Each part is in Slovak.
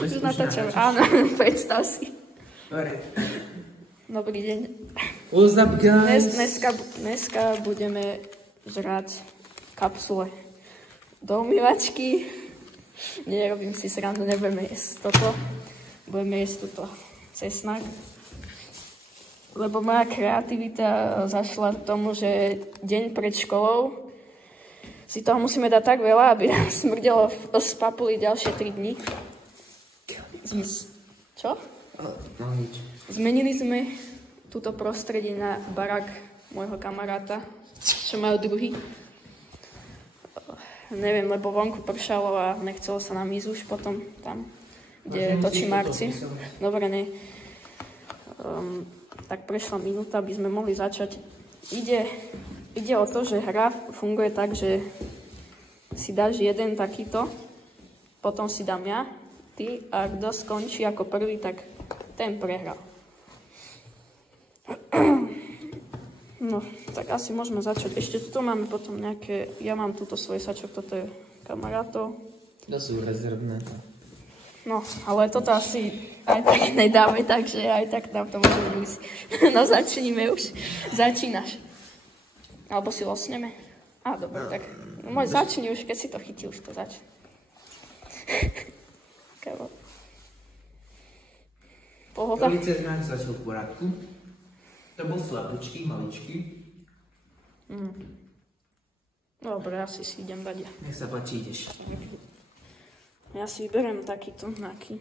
Už natáčame, áno, predstav si. Dobre. Dobrý deň. What's up, guys? Dneska budeme žrať kapsule do umývačky. Nerobím si srandu, nebudeme jesť toto. Budeme jesť túto cesnak. Lebo moja kreativita zašla k tomu, že deň pred školou si toho musíme dať tak veľa, aby nám smrdelo z papuli ďalšie 3 dní. Čo? No nič. Zmenili sme túto prostredie na barák môjho kamaráta, čo majú druhý. Neviem, lebo vonku pršalo a nechcelo sa nám ísť už potom tam, kde točím akcie. Dobre, ne. Tak prešla minúta, aby sme mohli začať. Ide o to, že hra funguje tak, že si dáš jeden takýto, potom si dám ja, ty a kto skončí ako prvý, tak ten prehral. No, tak asi môžeme začať. Ešte tu máme potom nejaké, ja mám túto svoj sačok, toto je kamarátov. To sú rezervné. No, ale toto asi aj tak nedáme, takže aj tak nám to môžeme ísť. No začníme už. Začínaš. Alebo si losneme? Á, dobre, tak. No môj začni už, keď si to chytí, už to začne. Kávo. Pohoda. Prvý ceznak začal v poradku. To bol slabúčky, maličky. Dobre, asi si idem dať. Nech sa páči, ideš. Ja si vyberiem takýto nejaký.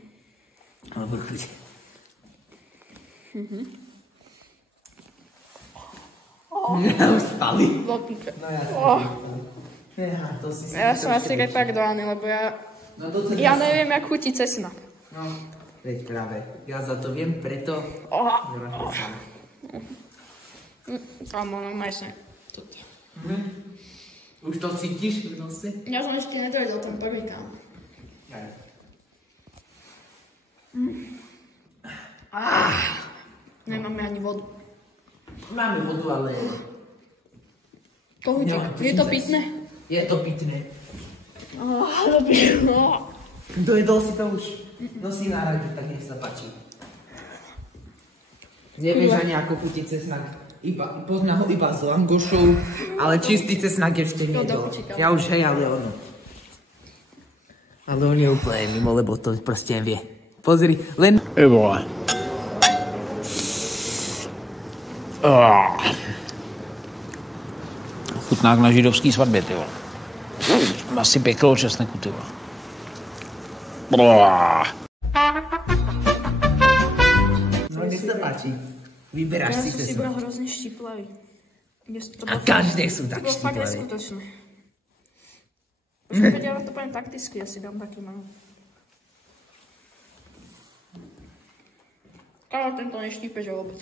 Alebo chuť. Už spali. Lopíka. No ja to si Ja som asi retardovaný, lebo ja neviem, jak chutí cesnak. No, veď práve. Ja za to viem, preto... Áno, no majsne. Už to cítiš v nose? Ja som ešte nedojedol ten prvý kam. Nemáme ani vodu. Máme vodu, ale... Kohútik, je to pitné? Je to pitné. Dobrý. Dojedol si to už? No si náradí, tak nech sa páči. Nevieš ani ako chutí cesnak. Pozná ho iba s langošou, ale čistý cesnak ešte nedol. Ja už hej, ale ono. Ale on je úplne mimo, lebo to proste vie. Pozri, len... Vole. Chutnák na židovský svatbě, ty vole. Asi pěklo česneku, ty vole. No nech sa páči. Vyberáš si Ja som si cesnak. bral hrozne štiplavý. A každé sú tak To bolo fakt štiplavé. neskutočné. Počkaj, ja to poviem takticky, ja si dám taký malý. Ale tento neštípe, že vôbec.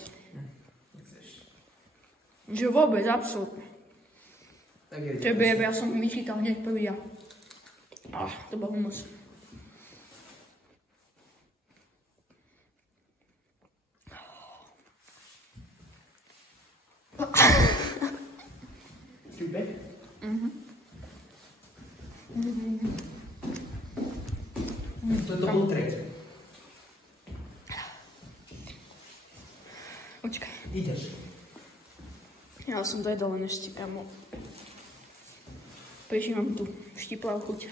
Že vôbec, absolútne. Tak je. Tebe, ja som vychytal hneď prvý ja. To bol humus. Štípe? Toto bol tretí. Počkaj. Ideš. Ja som dojedol len ešte kamo. Prežívam tu štiplavú chuť.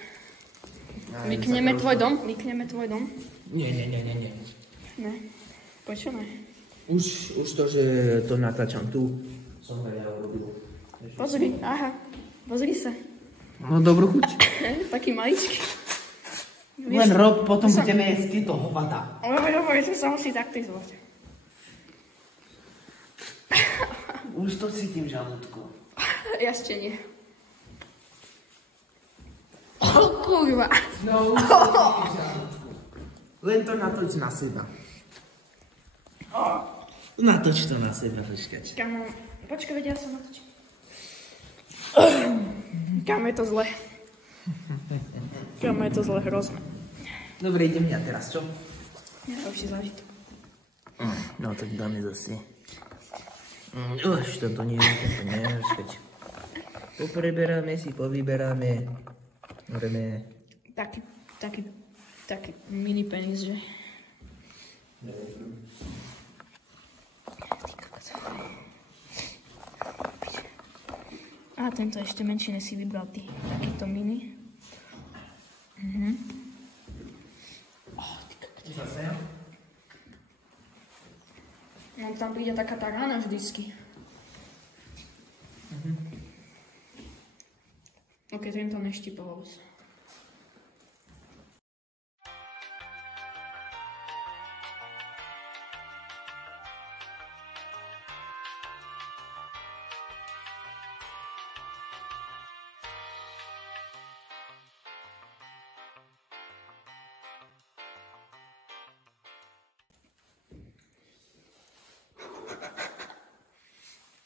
Mykneme tvoj dom? Mykneme tvoj dom? Nie. Ne. Prečo ne? Už to, že to natáčam tu, som ho ja urobil. Pozri, aha. Pozri sa. No dobrú chuť. Taký maličký. Len rob, potom budeme jesť tieto hovada. Dobre, to sa musí taktizovať. Už to cítim v žalúdku. Ja ešte nie. Kurva. No, už to cítim v žalúdku. Len to natoč na seba. Natoč to na seba, počkať. Kamo, počkaj, vedia, ja som natočil. Kamo, je to zle. Kamo, je to zle, hrozné. Dobre, idem ja teraz, čo? Ja už si zážitok. No, tak dáme zase. Už toto nie, počkať. Popreberáme si, povyberáme. Môžeme... Taký. Taký mini penis, že? A tento ešte menší si vybral ty. Takýto mini. Zase ja? No tam príde taká tá rána vždycky. Ok, tento neštipal vôbec.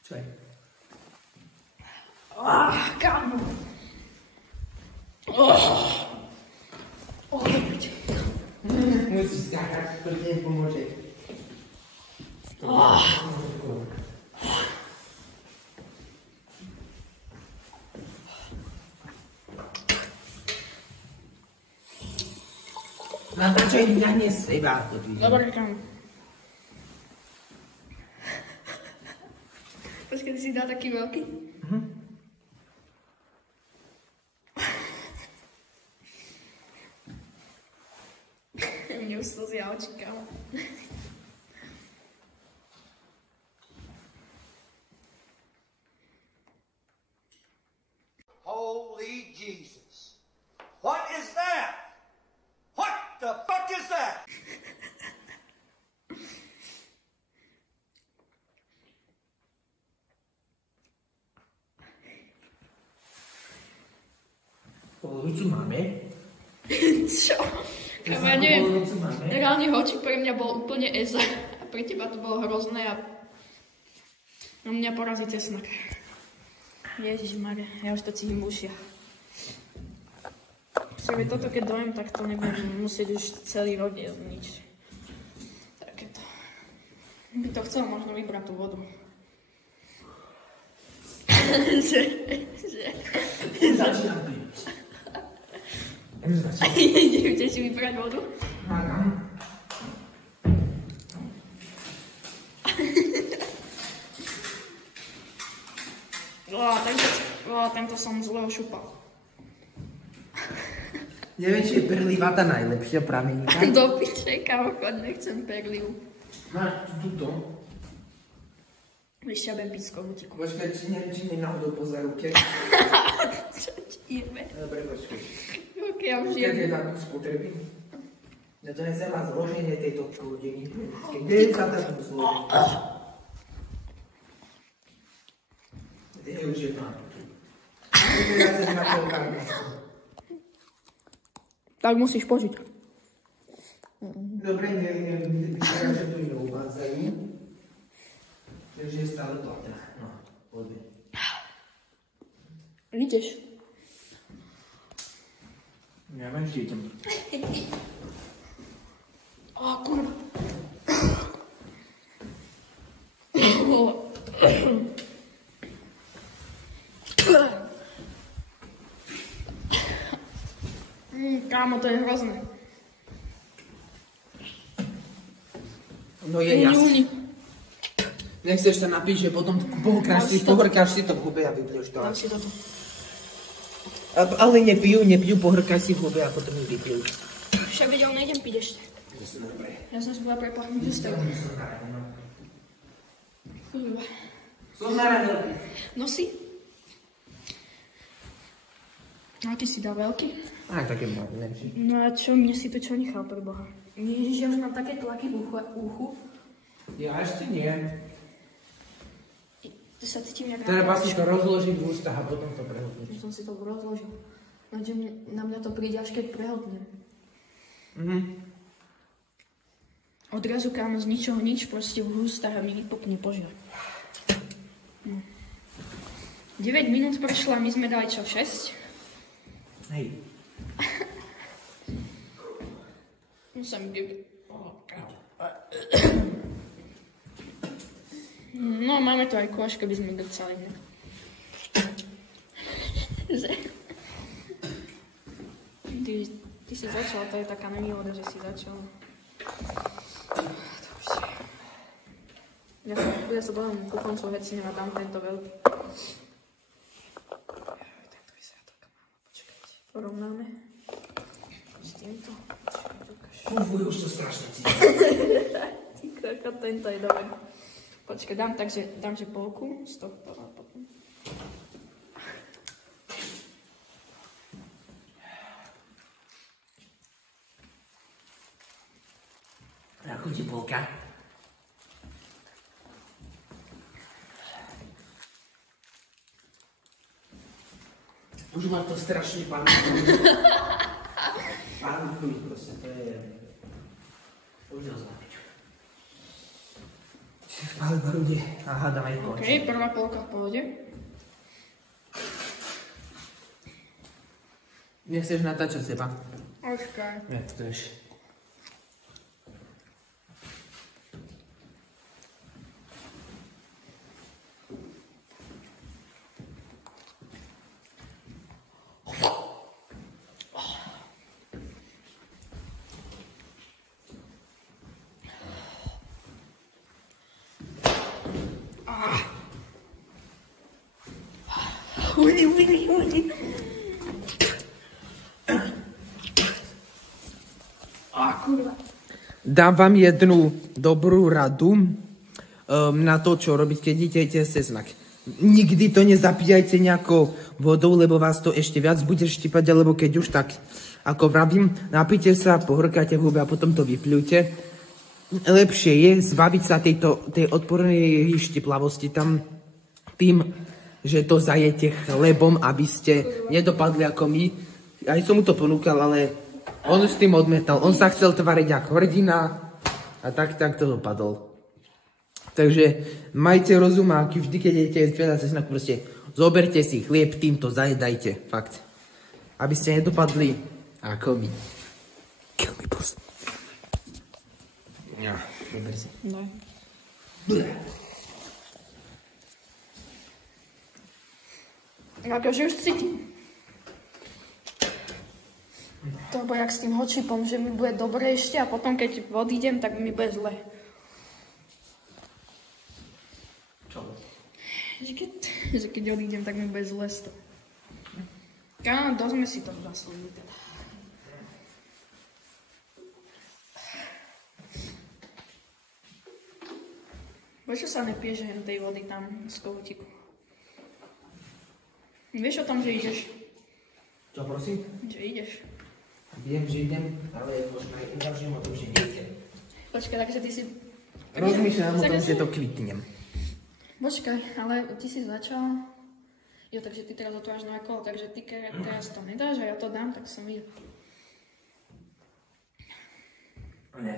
Čo je? Kámo! Musíš skákať, to ti nepomôže. Natáčaj mňa, nie seba. Dobre, kámo. Počkaj, ty si dal taký veľký? Mne už slzia oči, kámo. Holy Jesus. What is that? What the fuck is that? Polovicu máme? Čo? Kámo, ja neviem. Reálne hoči pre mňa bol úplne eza. A pre teba to bolo hrozné a... No mňa porazí cesnak. Ježišmarja, ja už to cítim v ušiach. Však toto keď dojem, tak to nebudem musieť už celý rok jesť nič. Takéto. By to chcel možno vybrať tú vodu. Začínam piť. Idete si vybrať vodu? Áno. Tento som zle ošupal. Neviem, či je perlivá tá najlepšia prameníka. Do piče, kámo, nechcem perlivu. Máš tuto. Vyšťabem piť z kohútiku. Počkaj, či nenáhodou po záruke. Čo ti jebe? Dobre, počkaj. Ok, ja už Keď jem. je takú spotreby. Ja to nesem má zloženie tejto hodiny. Kde je sa takú zloženie? Kde je už jedna. Ja chcem na to kartu. Tak musíš požiť. Dobre, vyzerá, že to neuvádzajú. Takže je stále platná. No, poďme. Ideš. Ja vám štítam. Ó, kurva. Kámo, to je hrozné. No je jasné. Júni. Nechceš sa napíť, že potom pohrkáš si to v hube a vypiješ to. Dám si toto. Ale nepijú, pohrkaj si v hube a potom ju vypijú. Však veď, ale nejdem piť ešte. Ja som si bola prepláchnuť ústavu. Kurva. Som na rade. No si. A ty si dal veľký? Aj také menší. No a čo, mne si to čo nechal, pre Boha? Ježiš, ja už mám také tlaky v uchu. Ja ešte nie. To sa cítim nejak... Treba si to rozložiť v ústach a potom to prehodnúť. Už som si to rozložil. Lenže na mňa to príde až keď prehodnem. Odrazu kámo z ničoho nič, proste v ústach a mi vypukne požiar. 9 minút prešlo a my sme dali čo, 6? Hej. Musím byť... No, máme tu aj kôž, keby sme grcali, ne? Ty si začal, to je taká nevýhoda, že si začal. Ja sa dám ku koncu hecím a dám tento veľký. Tento vyzerá taká máma, počkajte. Porovnáme s týmto. Už to strašne cítim. Ty kraka, tento je dobrý. Počkaj, dám že polku z tohto a potom. Ako ti polka? Už ma to strašne panikuje. Panikuje proste, to je... Už neznámiť. Ale ľudí, aha, dávaj končiť. OK, prvá polka v pohode. Nechceš natáčať seba? Počkaj. Nechceš. Udi. Kurva. Dám vám jednu dobrú radu na to, čo robiť, keď idete ceznak. Nikdy to nezapíjajte nejakou vodou, lebo vás to ešte viac bude štipať, alebo keď už tak, ako vravím, napíte sa, pohrkáte v hube a potom to vypľujte. Lepšie je zbaviť sa tej odpornej štiplavosti tam tým, že to zajete chlebom, aby ste nedopadli ako my. Aj som mu to ponúkal, ale on s tým odmetal. On sa chcel tvariť ako hrdina a tak to dopadol. Takže majte rozum a vždy, keď idete na cesnaku, proste zoberte si chlieb, týmto zajedajte. Fakt. Aby ste nedopadli ako my. Kill me, boss. Ja, dober si. No. Akože už cítim. To bude jak s tým hotchipom, že mi bude dobre ešte a potom keď odídem, tak mi bude zle. Čo? Že keď odídem, tak mi bude zle z toho. Kámo, dosť sme si to zaslúbili teda. Prečo sa nepiješ hen tej vody tam z kohútiku? Vieš o tom, že ideš? Čo, prosím? Že ideš? Viem, že idem, ale možno aj uvažujem o tom, že nejdem. Počkaj, takže ty si... Rozmýšľam o tom, že to kvitnem. Počkaj, ale ty si začal... Jo, takže ty teraz otváraš nové kolo, takže ty teraz to nedáš a ja to dám, tak som videl. Ne,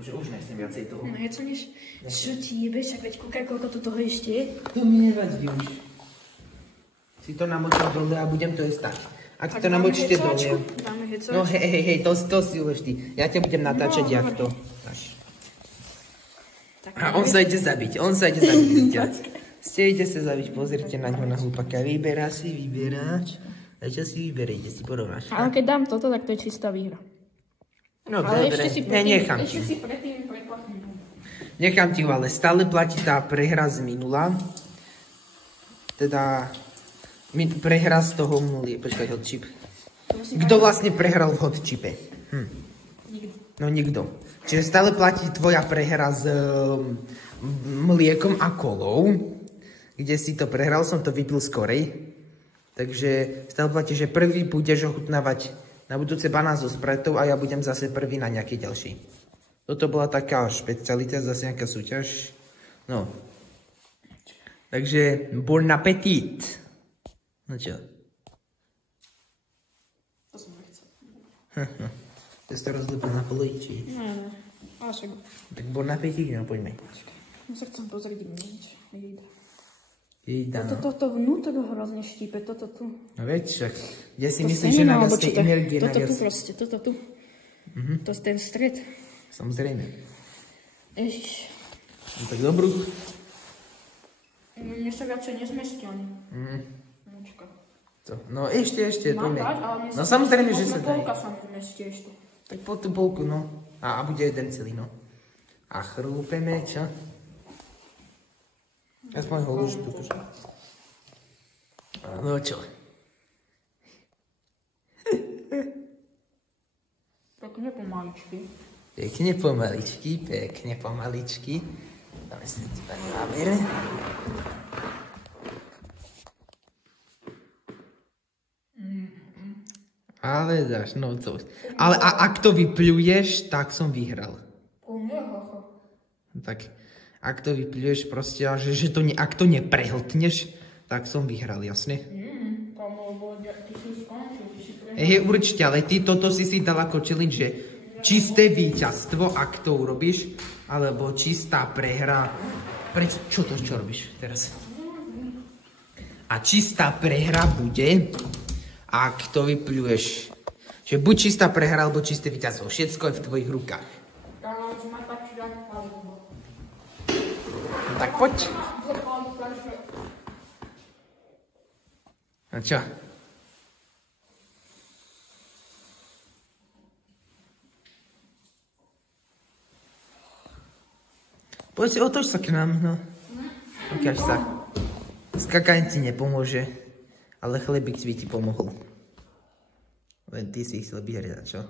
už nechcem viacej toho. No, nechceš? Čo ti jebeš, ak veď kúkaj, koľko tu toho ešte je? To mi nevadí už. Si to namočil dole a budem to jesť tak. Ak to namočíte dole... Dáme hecovačku. No hej, to si ulež ty. Ja ťa budem natáčať, jak to. A on sa ide zabiť, Ide sa zabiť, pozrite na ňo na hlupaka. Vyberá si, vyberáč. A čo si vyberejte, si porovnáš. Ale keď dám toto, tak to je čistá výhra. No dobre, nechám ti. Ešte si predtým preplatím. Nechám ti ho, ale stále platí tá prehra z minula. Teda... Prehra z toho mulie. Počkaj, hot chip. Kto vlastne prehral v hot chipe? Nikto. No nikto. Čiže stále platí tvoja prehra s mliekom a kolou. Kde si to prehral, som to vypil skorej. Takže stále platí, že prvý budeš ochutnávať na budúce banán so spretou a ja budem zase prvý na nejaký ďalší. Toto bola taká špecialita, zase nejaká súťaž. No. Takže bon appétit. No čo? To som nechcel. To si to rozlepil na poloviči. Ne, ale však... Tak bon appétit, no poďme. No sa chcem pozrieť nič. Jejda, no. Toto vnútro hrozne štípe, toto tu. No veď však, ja si myslím, že na vás tej energie Toto naviac... tu proste, toto tu. To je ten stred. Samozrejme. Ježiš. No tak dobrú. Mne sa viacej nezmestí ani. Počka. Co? No ešte, Mám poďme. dať, ale No samozrejme, že sa polka dá. sa mi zmestí ešte. Tak po tú polku, no. A bude jeden celý, no. A chrúpeme, čo? Aspoň ho už tu. No čo? Pekne pomaličky. Pekne pomaličky. Dáme si iba náber. Ale dáš, no to. Ale ak to vypľuješ, tak som vyhral. Tak, ak to vypľuješ proste, a že to ak to neprehltneš, tak som vyhral, jasne? Určite, ale ty toto si dal ako challenge, že čisté víťazstvo, ak to urobíš, alebo čistá prehra. Čo robíš teraz? A čistá prehra bude, ak to vypľuješ. Že buď čistá prehra, alebo čisté víťazstvo. Všetko je v tvojich rukách. No tak poď. A čo? Poď si, otoč sa k nám, no. Ukáž sa. Skakanie ti nepomôže, ale chlebík by ti pomohol. Len ty si chcel vyhrať, čo?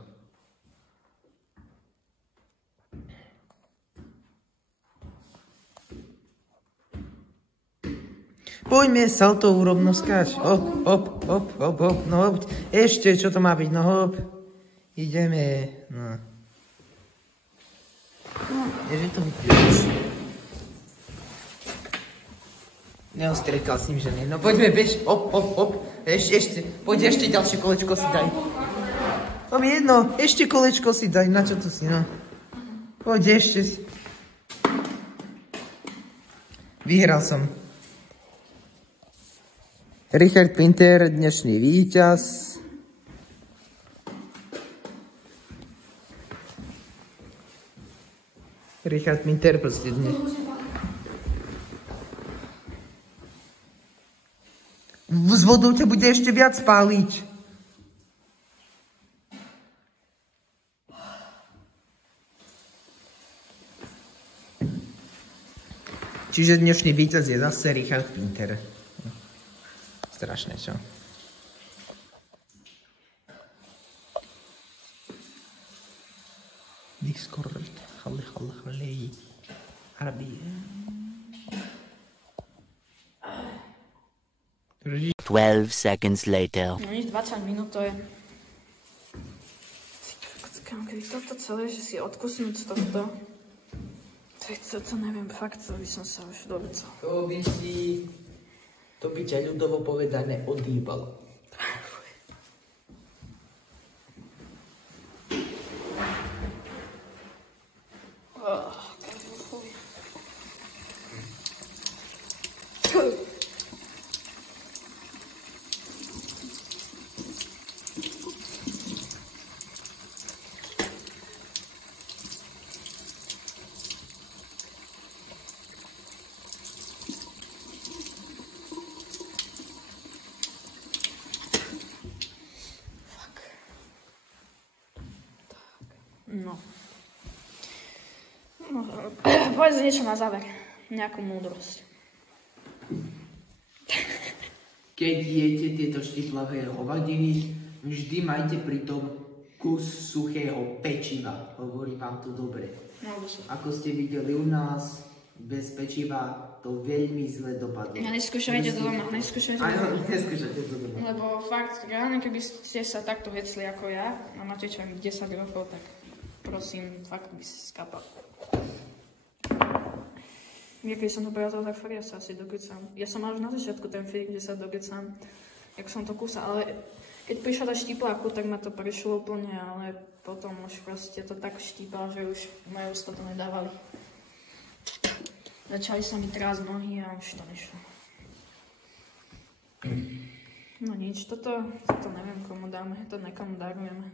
Poďme, salto rovno skáč. Hop, no hop. Ešte, čo to má byť, no hop. Ideme, no. Ježe to vypľuješ. Neostrekal s ním, že nie. No poďme, bež, hop. Ešte, poď ešte ďalšie kolečko si daj. To mi jedno, ešte kolečko si daj, na čo tu si, no. Poď ešte. Vyhral som. Richard Pinter, dnešný víťaz. Richard Pinter proste dnes. S vodou ťa bude ešte viac spáliť. Čiže dnešný víťaz je zase Richard Pinter. Strašné, čo? Discord. Chale. Arabie. 12 seconds later. No nič, 20 minút to je. Keby toto celé, že si odkusnúť z tohto. To neviem, fakt, to by som sa už dovedcal. To by ťa ľudovo povedané odýbalo. No. Povedz niečo na záver. Nejakú múdrosť. Keď jete tieto štiplavé hovadiny, vždy majte pri tom kus suchého pečiva. Hovorí vám to dobre. Ako ste videli u nás, bez pečiva to veľmi zle dopadlo. Neskúšajte to doma, neskúšajte to doma. Lebo fakt, reálne, keby ste sa takto vecli ako ja, a máte čo 10 rokov, tak prosím, fakt by si skapal. Ja keď som to povedal, tak fakt ja sa asi dogecam. Ja som mal už na začiatku ten feeling, že sa dogecam, jak som to kúsal, ale keď prišla tá štipláku, tak ma to prišlo úplne, ale potom už proste to tak štípal, že už moje ústa to nedávali. Začali sa mi trásť nohy a už to nešlo. No nič, toto neviem komu dáme, to nekomu darujeme.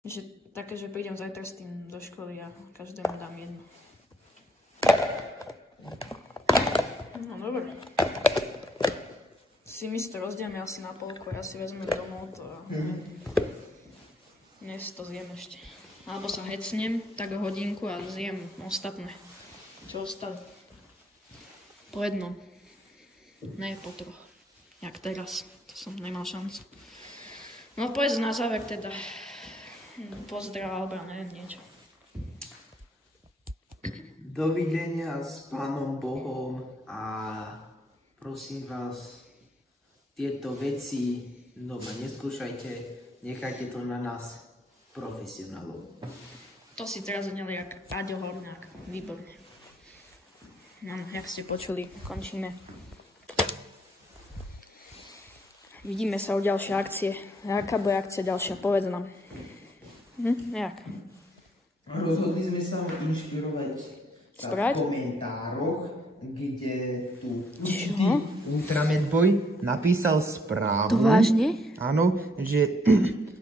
Že také, že prídem zajtra s tým do školy a každému dám jedno. No dobre. Si my si to rozdielme asi na polku, ja si vezmem domov to a dnes to zjem ešte. Alebo sa hecnem tak hodinku a zjem ostatné, čo ostalo. Po jednom. Ne po troch. Jak teraz. To som nemal šancu. No povedz na záver teda. Pozdrav alebo neviem niečo. Dovidenia s Pánom Bohom a prosím vás, tieto veci doma neskúšajte, nechajte to na nás, profesionálov. To si teraz zneli jak Aďo Horňák. Výborne. No, jak ste počuli, končíme. Vidíme sa u ďalšej akcie. Jaká bude akcia ďalšia? Povedz nám. Jak? Rozhodli sme sa inšpirovať Sprať? v komentároch, kde tu určitý Ultraman Boy napísal správu. To vážne? Áno, že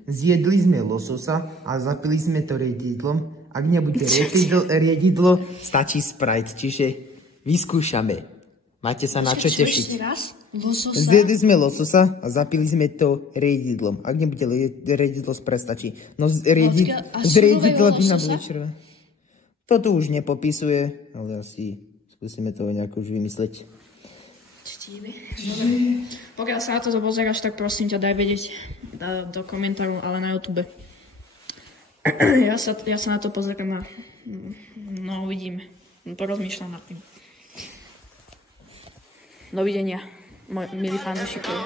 zjedli sme lososa a zapili sme to riedidlom. Ak nebude riedidlo, stačí Sprite. Čiže vyskúšame. Máte sa na čo tešiť. Lososa? Zjedli sme lososa a zapili sme to riedidlom. Ak nebude riedidlo, Sprite stačí. No z riedidla by nám bolo červené. To tu už nepopisuje, ale asi skúsime to nejako už vymysleť. Čtívi. Pokiaľ sa na to pozeráš, tak prosím ťa, daj vedieť do komentáru, ale na YouTube. Ja sa na to pozerám a no uvidíme. Porozmýšľam nad tým. Dovidenia, milí fanúšikovia.